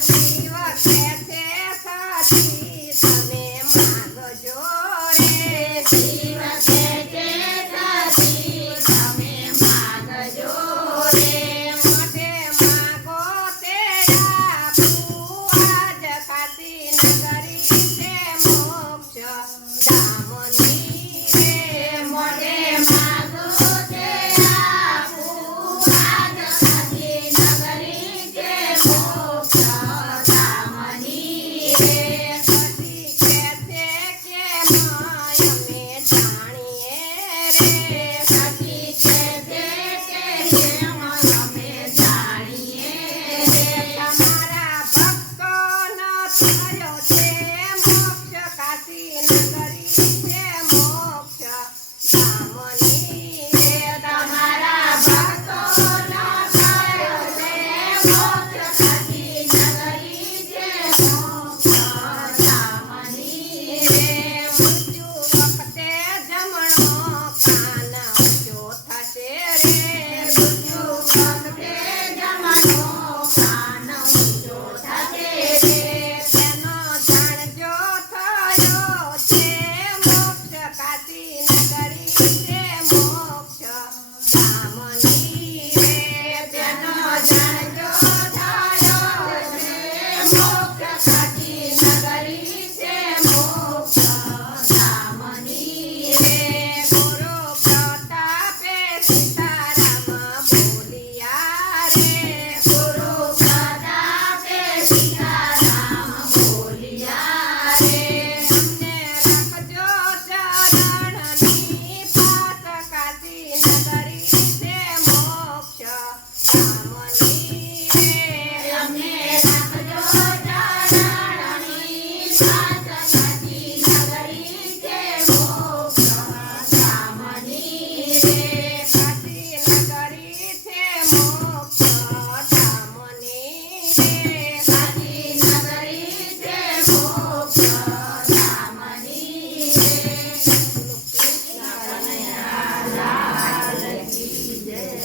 Happy birthday. Peace.